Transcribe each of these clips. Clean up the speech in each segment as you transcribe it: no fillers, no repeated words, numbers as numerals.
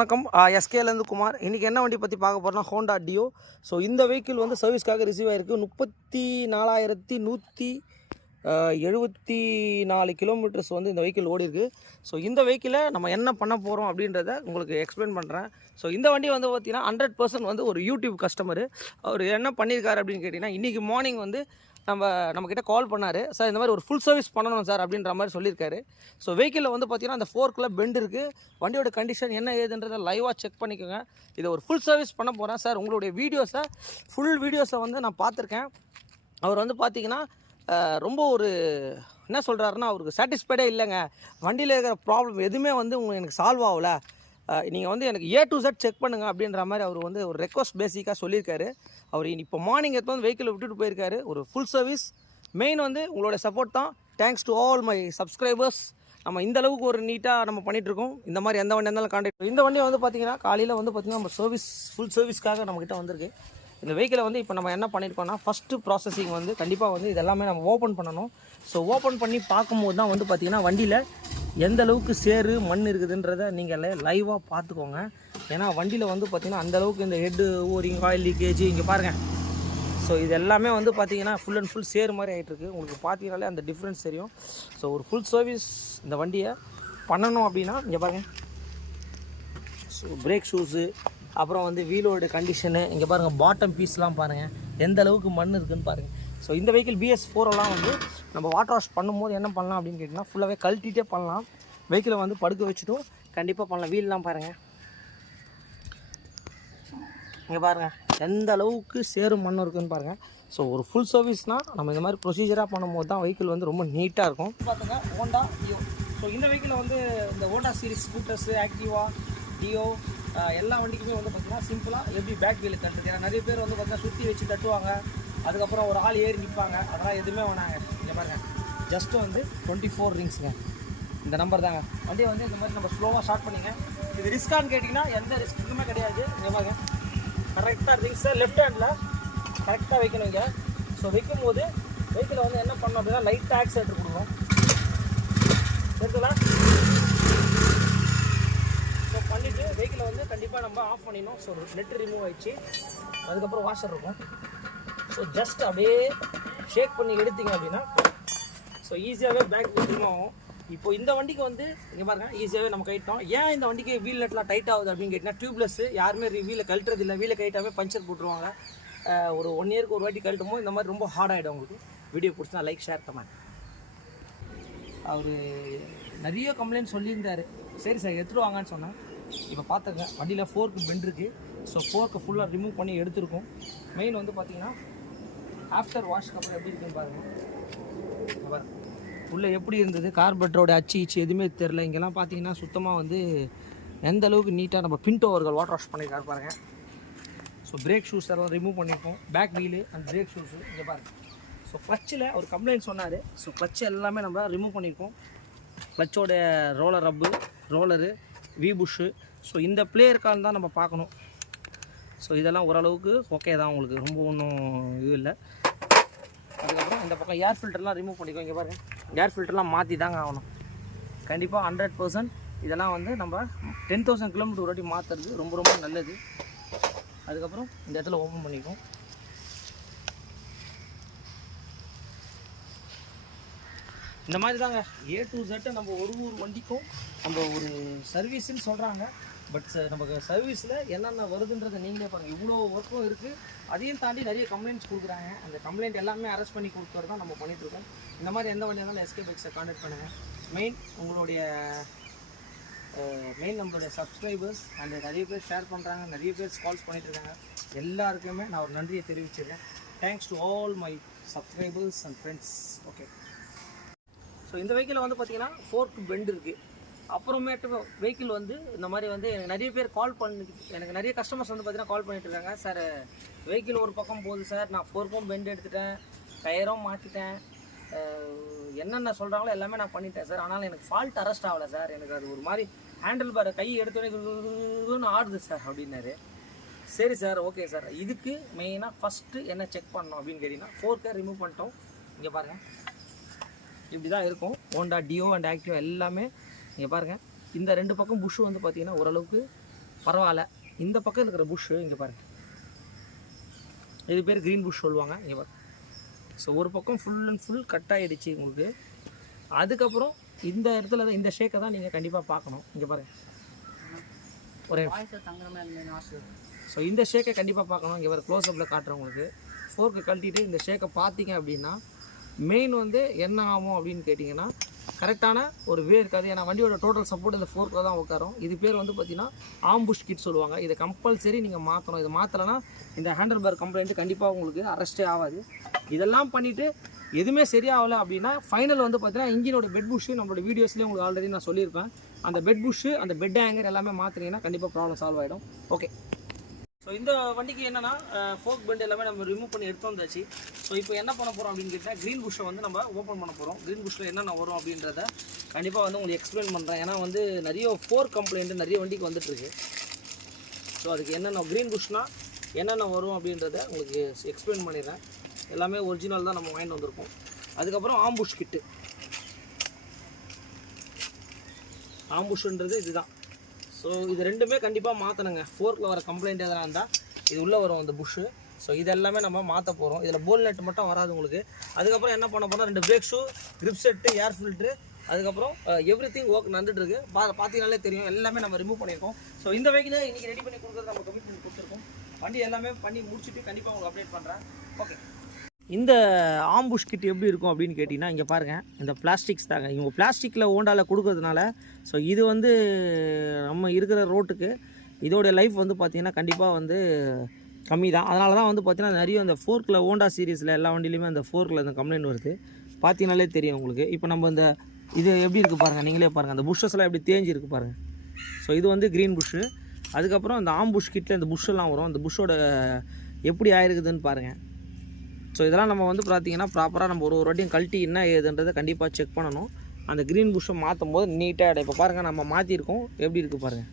வணக்கம். எஸ்கேலேருந்து குமார். இன்றைக்கி என்ன வண்டி பற்றி பார்க்க போகிறோம்னா ஹோண்டா டியோ. ஸோ இந்த வெஹிக்கிள் வந்து சர்வீஸ்க்காக ரிசீவ் ஆகிருக்கு. 34,174 கிலோமீட்டர்ஸ் வந்து இந்த வெஹிக்கிள் ஓடி இருக்குது. ஸோ இந்த வெஹிக்கிளை நம்ம என்ன பண்ண போகிறோம் அப்படின்றத உங்களுக்கு எக்ஸ்பிளைன் பண்ணுறேன். ஸோ இந்த வண்டி வந்து பார்த்திங்கன்னா 100% வந்து ஒரு யூடியூப் கஸ்டமரு. அவர் என்ன பண்ணியிருக்காரு அப்படின்னு கேட்டிங்கன்னா, இன்றைக்கி மார்னிங் வந்து நம்மக்கிட்ட கால் பண்ணார். சார் இந்த மாதிரி ஒரு ஃபுல் சர்வீஸ் பண்ணணும் சார் அப்படின்ற மாதிரி சொல்லியிருக்காரு. ஸோ வெஹிக்கிளில் வந்து பார்த்திங்கன்னா அந்த ஃபோர்க்கில் பெண்ட் இருக்குது. வண்டியோட கண்டிஷன் என்ன ஏதுன்றதை லைவாக செக் பண்ணிக்கோங்க. இதை ஒரு ஃபுல் சர்வீஸ் பண்ண போகிறேன் சார். உங்களுடைய ஃபுல் வீடியோஸை வந்து நான் பார்த்துருக்கேன். அவர் வந்து பார்த்திங்கன்னா ரொம்ப ஒரு என்ன சொல்கிறாருன்னா, அவருக்கு சாட்டிஸ்ஃபைடே இல்லைங்க. வண்டியில் இருக்கிற ப்ராப்ளம் எதுவுமே வந்து எனக்கு சால்வ் ஆகலை. நீங்கள் வந்து எனக்கு A to Z செக் பண்ணுங்கள் அப்படின்ற மாதிரி அவர் வந்து ஒரு ரெக்வஸ்ட் பேசிக்காக சொல்லியிருக்காரு. அவர் இப்போ மார்னிங் எடுத்து வந்து வெஹிக்கிளை விட்டுட்டு போயிருக்காரு. ஒரு ஃபுல் சர்வீஸ் மெயின் வந்து உங்களோட சப்போர்ட் தான். Thanks to all my subscribers. நம்ம இந்த அளவுக்கு ஒரு நீட்டாக நம்ம பண்ணிகிட்ருக்கோம். இந்த மாதிரி எந்த வண்டி இருந்தாலும் கான்டாக்ட். இந்த வண்டியை வந்து பார்த்திங்கன்னா காலையில் வந்து பார்த்திங்கன்னா நம்ம ஃபுல் சர்வீஸ்க்காக நம்மக்கிட்ட வந்திருக்கு. இந்த வெஹிக்கிளை வந்து இப்போ நம்ம என்ன பண்ணியிருக்கோம்னா, ஃபஸ்ட்டு ப்ராசஸிங் வந்து கண்டிப்பாக வந்து இதெல்லாமே நம்ம ஓப்பன் பண்ணணும். ஸோ ஓப்பன் பண்ணி பார்க்கும்போது தான் வந்து பார்த்திங்கன்னா வண்டியில் எந்த அளவுக்கு சேறு மண் இருக்குதுன்றதை நீங்கள் லைவாக பார்த்துக்கோங்க. ஏன்னா வண்டியில் வந்து பார்த்திங்கன்னா அந்தளவுக்கு இந்த ஹெட்டு ஓரிங் ஆயில் லீக்கேஜ் இங்கே பாருங்கள். ஸோ இது எல்லாமே வந்து பார்த்திங்கன்னா ஃபுல் அண்ட் ஃபுல் சேரு மாதிரி ஆகிட்டுருக்கு. உங்களுக்கு பார்த்தீங்கனாலே அந்த டிஃப்ரென்ஸ் தெரியும். ஸோ ஒரு ஃபுல் சர்வீஸ் இந்த வண்டியை பண்ணணும் அப்படின்னா இங்கே பாருங்கள். ஸோ பிரேக் ஷூஸு, அப்புறம் வந்து வீலோட கண்டிஷனு இங்கே பாருங்கள். பாட்டம் பீஸ்லாம் பாருங்கள் எந்த அளவுக்கு மண் இருக்குதுன்னு பாருங்கள். ஸோ இந்த வெஹிக்கிள் BS4 எல்லாம் வந்து நம்ம வாட்டர் வாஷ் பண்ணும்போது என்ன பண்ணலாம் அப்படின்னு கேட்டிங்கன்னா, ஃபுல்லாகவே கழட்டிகிட்டே பண்ணலாம். வெஹிக்கிளை வந்து படுக்க வச்சுட்டும் கண்டிப்பாக பண்ணலாம். வீல்லாம் பாருங்கள், இங்கே பாருங்கள் எந்த அளவுக்கு சேரும் மண் இருக்குதுன்னு பாருங்கள். ஸோ ஒரு ஃபுல் சர்வீஸ்னால் நம்ம இந்த மாதிரி ப்ரொசீஜராக பண்ணும்போது தான் வெஹிக்கிள் வந்து ரொம்ப நீட்டாக இருக்கும். பார்த்துங்க ஹோண்டா டியோ. ஸோ இந்த வெஹிக்கிளை வந்து இந்த ஹோண்டா சீரிஸ் ஸ்கூட்டர்ஸு, ஆக்டிவா, டியோ எல்லா வண்டிக்குமே வந்து பார்த்திங்கன்னா சிம்பிளாக எப்படி பேக் வீலுக்கு தட்டுறது. ஏன்னா நிறைய பேர் வந்து பார்த்திங்கன்னா சுற்றி வச்சு தட்டுவாங்க, அதுக்கப்புறம் ஒரு ஆள் ஏறி நிற்பாங்க. அதெல்லாம் எதுவுமே வேணாங்க. இங்கே பாருங்கள், ஜஸ்ட்டு வந்து 24 ரிங்ஸுங்க. இந்த நம்பர் தாங்க. வண்டியை வந்து இந்த மாதிரி நம்ம ஸ்லோவாக ஸ்டார்ட் பண்ணிங்க. இது ரிஸ்க்கான்னு கேட்டிங்கன்னா எந்த ரிஸ்க்குமே கிடையாது. இங்கே பாருங்க, கரெக்டாக ரிங்ஸை லெஃப்ட் ஹேண்டில் கரெக்டாக வைக்கணும் இங்கே. ஸோ வைக்கும் போது வெஹிக்கிளை வந்து என்ன பண்ணணும் அப்படின்னா லைட்டாக ஆக்சிலேட்டர் கொடுக்கணும். சரிங்களா? ஸோ பண்ணிவிட்டு வெஹிக்கிளை வந்து கண்டிப்பாக நம்ம ஆஃப் பண்ணிடணும். ஸோ நெட் ரிமூவ் ஆகிடுச்சு. அதுக்கப்புறம் வாஷர் இருக்கும். ஸோ ஜஸ்ட் அப்படியே ஷேக் பண்ணி எடுத்தீங்க அப்படின்னா ஸோ ஈஸியாகவே பேக் ரிமூவ் ஆகும். இப்போ இந்த வண்டிக்கு வந்து இங்கே பாருங்கள் ஈஸியாகவே நம்ம கைட்டோம். ஏன் இந்த வண்டிக்கு வீல் நெட்லாம் டைட் ஆகுது அப்படின்னு கேட்டிங்கன்னா, டியூப்லெஸ் யாருமே வீலை கழட்டுறது இல்லை. வீலை கைட்டாவே பஞ்சர் போட்டுருவாங்க. ஒரு 1 இயருக்கு ஒரு வாட்டி கழட்டும் போது இந்த மாதிரி ரொம்ப ஹார்ட் ஆகிடும். உங்களுக்கு வீடியோ பிடிச்சா லைக், ஷேர், கமெண்ட். அவர் நிறைய கம்ப்ளைண்ட் சொல்லியிருந்தார். சரி சார் எடுத்துகிட்டு வாங்கன்னு சொன்னேன். இப்போ பார்த்துங்க வண்டியில் ஃபோர்க்கு பெண்ட் இருக்குது. ஸோ ஃபோர்க்கு ஃபுல்லாக ரிமூவ் பண்ணி எடுத்துருக்கோம். மெயின் வந்து பார்த்திங்கன்னா ஆஃப்டர் வாஷ்க்கு அப்புறம் எப்படி இருக்குன்னு பாருங்கள். உள்ளே எப்படி இருந்தது, கார்பெட்டரோட அச்சு எதுவுமே தெரில. இங்கெல்லாம் பார்த்தீங்கன்னா சுத்தமாக வந்து எந்த அளவுக்கு நீட்டாக நம்ம பின்டோவர்கள் வாட்டர் வாஷ் பண்ணியிருக்காரு பாருங்கள். ஸோ பிரேக் ஷூஸ் எல்லாம் ரிமூவ் பண்ணியிருக்கோம். Back wheel and brake shoes இங்கே பாருங்கள். ஸோ கிளச்சில் ஒரு கம்ப்ளைண்ட் சொன்னார். ஸோ கிளச்சு எல்லாமே நம்ம ரிமூவ் பண்ணியிருக்கோம். கிளச்சோட ரோலர் ரப்பு, ரோலரு, வி புஷ்ஷு. ஸோ இந்த ப்ளே இருக்கான்னு தான் நம்ம பார்க்கணும். ஸோ இதெல்லாம் ஓரளவுக்கு ஓகே தான், உங்களுக்கு ரொம்ப ஒன்றும் இது இல்லை. அதுக்கப்புறம் இந்த பக்கம் ஏர் ஃபில்டர்லாம் ரிமூவ் பண்ணிக்கோ. இங்கே பாருங்கள், ஏர் ஃபில்டர்லாம் மாற்றி தாங்க ஆகணும் கண்டிப்பாக. 100% இதெல்லாம் வந்து நம்ம 10,000 கிலோமீட்டர் ஒரு வாட்டி மாற்றுறது ரொம்ப ரொம்ப நல்லது. அதுக்கப்புறம் இந்த இடத்துல ஓப்பன் பண்ணிக்கும். இந்த மாதிரி தாங்க A to Z நம்ம ஒரு வண்டிக்கும் நம்ம ஒரு சர்வீஸ்ன்னு சொல்கிறாங்க. பட் நமக்கு சர்வீஸில் என்னென்ன வருதுன்றதை நீங்களே பாருங்கள். இவ்வளோ ஒர்க்கும் இருக்குது. அதையும் தாண்டி நிறைய கம்ப்ளைண்ட்ஸ் கொடுக்குறாங்க. அந்த கம்ப்ளைண்ட் எல்லாமே அரெஸ்ட் பண்ணி கொடுக்குறது தான் நம்ம பண்ணிகிட்ருக்கோம். இந்த மாதிரி எந்த வண்டியாக இருந்தாலும் SK பைக்ஸை கான்டாக்ட் பண்ணுங்கள். மெயின் நம்மளுடைய சப்ஸ்கிரைபர்ஸ் அண்ட் நிறைய பேர் ஷேர் பண்ணுறாங்க, நிறைய பேர் கால்ஸ் பண்ணிகிட்ருக்காங்க. எல்லாருக்குமே நான் ஒரு நன்றியை தெரிவிச்சிருக்கேன். Thanks to all my subscribers and friends. Okay. So இந்த வெஹிக்கிளில் வந்து பார்த்திங்கன்னா ஃபோர்க்கு பெண்ட் இருக்குது. அப்புறமேட்டு வெஹிக்கிள் வந்து இந்த மாதிரி வந்து எனக்கு நிறைய பேர் எனக்கு நிறைய கஸ்டமர்ஸ் வந்து பார்த்திங்கன்னா கால் பண்ணிட்டுருக்காங்க. சார் வெஹிக்கிள் ஒரு பக்கம் போகுது சார், நான் ஃபோர்க்கும் பெண்ட் எடுத்துட்டேன், டயரும் மாற்றிட்டேன், என்னென்ன சொல்கிறாங்களோ எல்லாமே நான் பண்ணிட்டேன் சார், ஆனாலும் எனக்கு ஃபால்ட் அரெஸ்ட் ஆகலை சார், எனக்கு அது ஒரு மாதிரி ஹேண்டில் பார் கை எடுத்தோடனே ஆடுது சார் அப்படின்னாரு. சரி சார், ஓகே சார். இதுக்கு மெயினாக ஃபஸ்ட்டு என்ன செக் பண்ணணும் அப்படின்னு கேட்டிங்கன்னா, ஃபோர்க்கை ரிமூவ் பண்ணிட்டோம். இங்கே பாருங்கள் இப்படி தான் இருக்கும். ஹோண்டா டியோ அண்ட் ஆக்டிவா எல்லாமே இங்கே பாருங்கள். இந்த 2 பக்கம் புஷ்ஷு வந்து பார்த்திங்கன்னா ஓரளவுக்கு பரவாயில்ல. இந்த பக்கம் இருக்கிற புஷ்ஷு இங்கே பாருங்கள், இது பேர் க்ரீன் புஷ் சொல்லுவாங்க. இங்கே பாருங்க. ஸோ ஒரு பக்கம் ஃபுல் அண்ட் ஃபுல் கட் ஆகிடுச்சு உங்களுக்கு. அதுக்கப்புறம் இந்த இடத்துல தான் இந்த ஷேக்கை தான் நீங்கள் கண்டிப்பாக பார்க்கணும். இங்கே பாருங்கள், ஒரே ஸோ இந்த ஷேக்கை கண்டிப்பாக பார்க்கணும். இங்கே வர க்ளோஸ்அப்பில் காட்டுறேன் உங்களுக்கு. ஃபோர்க்கு கழட்டிட்டு இந்த ஷேக்கை பார்த்தீங்க அப்படின்னா மெயின் வந்து என்ன ஆகும் அப்படின்னு கேட்டிங்கன்னா கரெக்டான ஒரு வே இருக்காது. ஏன்னா வண்டியோட டோட்டல் சப்போர்ட் இந்த ஃபோர்க்கில் தான் உட்காரும். இது பேர் வந்து பார்த்திங்கன்னா ஆம்புஷ் கிட் சொல்லுவாங்க. இதை கம்பல்சரி நீங்கள் மாற்றணும். இதை மாற்றலைன்னா இந்த ஹேண்டில் பார் கம்ப்ளைண்ட்டு கண்டிப்பாக உங்களுக்கு அரெஸ்ட்டே ஆகாது. இதெல்லாம் பண்ணிவிட்டு எதுவுமே சரியாகலை அப்படின்னா ஃபைனல் வந்து பார்த்தீங்கன்னா இன்ஜினோட பெட் புஷ்ஷு நம்மளோட வீடியோஸ்லேயே உங்களுக்கு ஆல்ரெடி நான் சொல்லியிருப்பேன். அந்த பெட் புஷ்ஷு அந்த பெட் ஹேங்கர் எல்லாமே மாற்றினீங்கன்னா கண்டிப்பாக ப்ராப்ளம் சால்வ் ஆகிடும். ஓகே, ஸோ இந்த வண்டிக்கு என்னென்னா ஃபோக் பெண்ட் எல்லாமே நம்ம ரிமூவ் பண்ணி எடுத்து வந்தாச்சு. ஸோ இப்போ என்ன பண்ண போகிறோம் அப்படின்னு கேட்டால் க்ரீன் புஷ்ஷை வந்து நம்ம ஓப்பன் பண்ண போகிறோம். க்ரீன் புஷ்ஷில் என்னென்ன வரும் அப்படின்றத கண்டிப்பாக வந்து உங்களுக்கு எக்ஸ்பிளைன் பண்ணுறேன். ஏன்னா வந்து நிறைய ஃபோர் கம்ப்ளைண்ட்டு நிறைய வண்டிக்கு வந்துட்டுருக்கு. ஸோ அதுக்கு என்னென்ன க்ரீன் புஷ்னால் என்னென்ன வரும் அப்படின்றத உங்களுக்கு எக்ஸ்பிளைன் பண்ணிடுறேன். எல்லாமே ஒரிஜினல் தான் நம்ம வாங்கிட்டு வந்திருக்கோம். அதுக்கப்புறம் ஆம்புஷ் கிட்டு, ஆம்புஷ்ன்றது இதுதான். ஸோ இது ரெண்டுமே கண்டிப்பாக மாற்றணுங்க. ஃபோர்க்கில் வர கம்ப்ளைண்ட் எதனா இருந்தால் இது உள்ளே வரும் அந்த புஷ்ஷு. ஸோ இது எல்லாமே நம்ம மாற்ற போகிறோம். இதில் போல் நெட் மட்டும் வராது உங்களுக்கு. அதுக்கப்புறம் என்ன பண்ண போகிறோம், 2 பிரேக் ஷூ, கிரிப் செட்டு, ஏர் ஃபில்ட்ரு, அதுக்கப்புறம் எவ்ரி திங் ஒர்க் நடந்துட்டுருக்கு. பார்த்தீங்கனாலே தெரியும் எல்லாமே நம்ம ரிமூவ் பண்ணியிருக்கோம். ஸோ இந்த வெஹிக்கிளை இன்றைக்கி ரெடி பண்ணி கொடுக்குறது நம்ம கமிட் பண்ணி கொடுத்துருக்கோம். வண்டி எல்லாமே பண்ணி முடிச்சுட்டு கண்டிப்பாக உங்களுக்கு அப்டேட் பண்ணுறேன். ஓகே, இந்த ஆம்புஷ் கிட் எப்படி இருக்கும் அப்படின்னு கேட்டிங்கன்னா இங்கே பாருங்கள், இந்த பிளாஸ்டிக்ஸ் தாங்க. இவங்க பிளாஸ்டிக்கில் ஓண்டாவில் கொடுக்கறதுனால ஸோ இது வந்து நம்ம இருக்கிற ரோட்டுக்கு இதோடைய லைஃப் வந்து பார்த்திங்கன்னா கண்டிப்பாக வந்து கம்மி தான். அதனால தான் வந்து பார்த்திங்கன்னா நிறைய இந்த ஃபோர்க்கில் ஓண்டா சீரீஸில் எல்லா வண்டியிலையுமே அந்த ஃபோர்க்கில் இந்த கம்ப்ளைண்ட் வருது. பார்த்தீங்கனாலே தெரியும் உங்களுக்கு. இப்போ நம்ம இந்த இது எப்படி இருக்குது பாருங்கள், நீங்களே பாருங்கள், அந்த புஷ்ஷஸ்லாம் எப்படி தேஞ்சி இருக்குது பாருங்கள். ஸோ இது வந்து க்ரீன் புஷ்ஷு. அதுக்கப்புறம் அந்த ஆம்புஷ் கிட்டில் இந்த புஷ்ஷெல்லாம் வரும். அந்த புஷ்ஷோட எப்படி ஆயிருக்குதுன்னு பாருங்கள். ஸோ இதெல்லாம் நம்ம வந்து பார்த்திங்கன்னா ப்ராப்பராக நம்ம ஒரு வாட்டியும் கழட்டி என்ன ஏதுன்றதை கண்டிப்பாக செக் பண்ணணும். அந்த க்ரீன் புஷ்ஷை மாற்றும் போது நீட்டாக இப்போ பாருங்கள் நம்ம மாற்றிருக்கோம், எப்படி இருக்குது பாருங்கள்.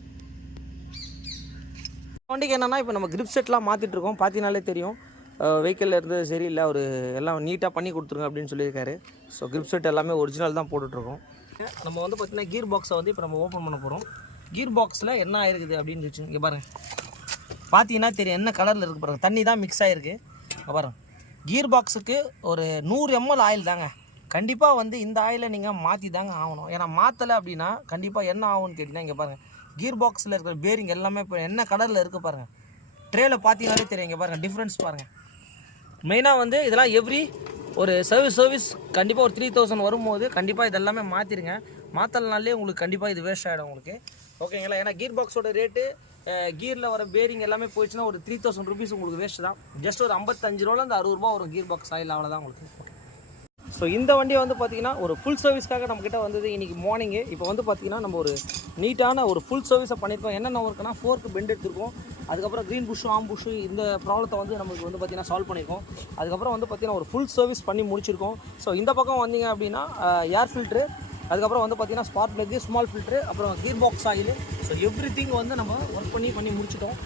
வண்டிக்கு என்னென்னா இப்போ நம்ம கிரிப் செட்லாம் மாற்றிட்டுருக்கோம். பார்த்தீங்கனாலே தெரியும் வெஹிக்கிளில் இருந்தது சரியில்லை, ஒரு எல்லாம் நீட்டாக பண்ணி கொடுத்துருங்க அப்படின்னு சொல்லியிருக்காரு. ஸோ கிரிப் செட் எல்லாமே ஒரிஜினல் தான் போட்டுட்ருக்கோம். நம்ம வந்து பார்த்திங்கன்னா கீர் பாக்ஸை வந்து இப்போ நம்ம ஓப்பன் பண்ண போகிறோம். கீர் பாக்ஸில் என்ன ஆயிருக்குது அப்படின்னு சொல்லி இங்கே பாருங்கள், பார்த்தீங்கன்னா தெரியும் என்ன கலரில் இருக்குது பாருங்கள். தண்ணி தான் மிக்ஸ் ஆகிருக்கு பாருங்கள். கீர் பாக்ஸுக்கு ஒரு 100 ml ஆயில் தாங்க. கண்டிப்பாக வந்து இந்த ஆயிலை நீங்கள் மாற்றி தாங்க ஆகணும். ஏன்னா மாற்றலை அப்படின்னா கண்டிப்பாக என்ன ஆகும்னு கேட்டிங்கன்னா இங்கே பாருங்கள், கீர் பாக்ஸில் இருக்கிற பேரிங் எல்லாமே இப்போ என்ன கலரில் இருக்குது பாருங்கள். ட்ரேயில் பார்த்தீங்கன்னாலே தெரியும். இங்கே பாருங்கள் டிஃப்ரென்ஸ் பாருங்கள். மெயினாக வந்து இதெல்லாம் எவ்ரி ஒரு சர்வீஸ் கண்டிப்பாக ஒரு 3000 வரும்போது கண்டிப்பாக இதெல்லாமே மாற்றிடுங்க. மாற்றலனாலே உங்களுக்கு கண்டிப்பாக இது வேஸ்ட் ஆகிடும் உங்களுக்கு. ஓகேங்களா? ஏன்னா கீர் பாக்ஸோட ரேட்டு கீரில் வர பேரிங் எல்லாமே போயிடுச்சுன்னா ஒரு 3000 rupees உங்களுக்கு வேஸ்ட்டு தான். ஜஸ்ட் ஒரு 55 ரூபாலேருந்து 60 ரூபா வரும் கீர் பாக்ஸ் ஆயில், அவ்வளோதான் உங்களுக்கு. ஸோ இந்த வண்டியை வந்து பார்த்திங்கன்னா ஒரு ஃபுல் சர்வீஸ்க்காக நம்மக்கிட்ட வந்தது இன்றைக்கி மார்னிங்கு. இப்போ வந்து பார்த்திங்கன்னா நம்ம ஒரு நீட்டான ஒரு ஃபுல் சர்வீஸை பண்ணியிருக்கோம். என்னென்ன இருக்குன்னா ஃபோர்க்கு பெண்ட் எடுத்துருக்கோம். அதுக்கப்புறம் க்ரீன் புஷ்ஷு, ஆம் புஷ்ஷு இந்த ப்ராப்ளத்தை வந்து நமக்கு வந்து பார்த்திங்கன்னா சால்வ் பண்ணியிருக்கோம். அதுக்கப்புறம் வந்து பார்த்திங்கன்னா ஒரு ஃபுல் சர்வீஸ் பண்ணி முடிச்சிருக்கோம். ஸோ இந்த பக்கம் வந்தீங்க அப்படின்னா ஏர் ஃபில்ட்ரு, அதுக்கப்புறம் வந்து பார்த்திங்கன்னா ஸ்பார்க் ப்ளக்கு, ஸ்மால் ஃபில்ட்ரு, அப்புறம் gear box oil. So everything வந்து நம்ம ஒர்க் பண்ணி முடிச்சிட்டோம்.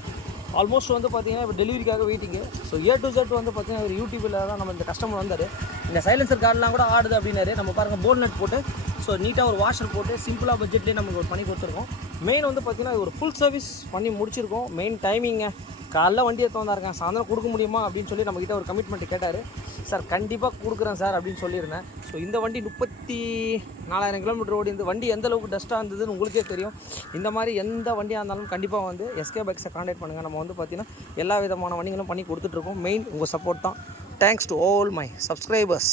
ஆல்மோஸ்ட் வந்து பார்த்திங்கன்னா இப்போ டெலிவரிக்காக waiting. So A to Z வந்து பார்த்திங்கன்னா ஒரு யூடியூப்பில் தான் நம்ம இந்த கஸ்டமர் வந்தார். இந்த சைலன்சர் கார்டெலாம் கூட ஆடுது அப்படின்னாரு. நம்ம பாருங்கள் போல் நட் போட்டு ஸோ நீட்டாக ஒரு வாஷர் போட்டு சிம்பிளாக பட்ஜெட்லேயே நமக்கு பண்ணி கொடுத்துருக்கோம். மெயின் வந்து பார்த்திங்கன்னா ஒரு ஃபுல் சர்வீஸ் பண்ணி முடிச்சிருக்கோம். மெயின் டைமிங்க காலைல வண்டியை தந்தாருங்க, சாயந்தரம் கொடுக்க முடியுமா அப்படின்னு சொல்லி நம்மக்கிட்ட ஒரு கமிட்மெண்ட் கேட்டார். சார் கண்டிப்பாக கொடுக்குறேன் சார் அப்படின்னு சொல்லியிருந்தேன். ஸோ இந்த வண்டி 34,000 கிலோமீட்டர் ஓடி இந்த வண்டி எந்த அளவுக்கு டஸ்ட்டாக இருந்ததுன்னு உங்களுக்கே தெரியும். இந்த மாதிரி எந்த வண்டியாக இருந்தாலும் கண்டிப்பாக வந்து SK பைக்ஸை கான்டாக்ட் பண்ணுங்கள். நம்ம வந்து பார்த்திங்கன்னா எல்லா விதமான வண்டிகளும் பண்ணி கொடுத்துட்ருக்கோம். மெயின் உங்கள் சப்போர்ட் தான். Thanks to all my subscribers.